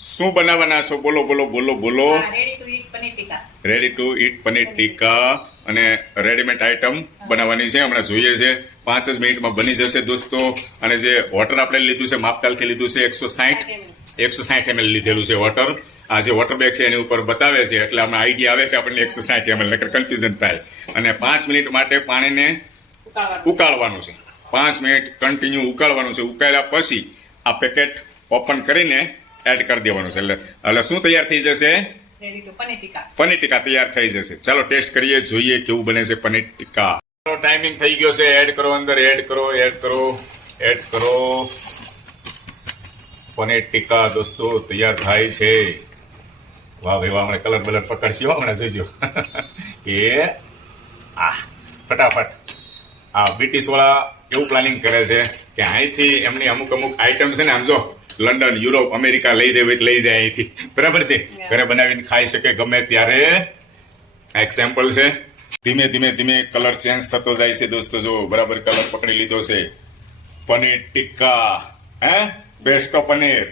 શું બનાવવાના છો? બોલો બોલો બોલો બોલો. Ready to eat paneer tikka. Ready to eat paneer tikka અને રેડીમેડ આઈટમ બનાવવાની છે. હમણાં જોઈએ છે 5 જ મિનિટમાં બની જશે દોસ્તો. અને જે વોટર આપણે લીધું છે માપતાલથી લીધું છે 160 ml લીધેલું છે વોટર. આ જે વોટર બેગ છે એની ઉપર બતાવે છે એટલે અમને આઈડિયા આવે છે આપણને 160 ml, નકર કન્ફ્યુઝન થાય. અને 5 મિનિટ માટે પાણીને ઉકાળવાનું છે. 5 મિનિટ કન્ટિન્યુ ઉકાળવાનું છે. ઉકાળ્યા પછી આ પેકેટ ઓપન કરીને એડ કરી દેવાનું છે. એટલે શું તૈયાર થઈ જશે? Ready to paneer tikka. પનીર ટીકા તૈયાર થઈ જશે. ચાલો ટેસ્ટ કરીએ, જોઈએ કેવું બને છે પનીર ટીકા. ટાઈમિંગ થઈ ગયો છે. એડ કરો અંદર, એડ કરો. પનીર ટીકા દોસ્તો તૈયાર થાય છે. વાહ ભાઈ વાહ, હમણાં કલર બલર પકડશે હમણાં જોઈજો. ફટાફટ. આ બ્રિટિશ વાળા એવું પ્લાનિંગ કરે છે કે અહીંથી એમની અમુક આઈટમ છે ને, આમ જો લંડન, યુરોપ, અમેરિકા લઈ જાય લઈ જાય અહીંથી, બરાબર છે. ઘરે બનાવીને ખાઈ શકે ગમે ત્યારે. આ એક સેમ્પલ છે. ધીમે ધીમે કલર ચેન્જ થતો જાય છે દોસ્તો. જો બરાબર કલર પકડી લીધો છે. Paneer tikka, best of paneer.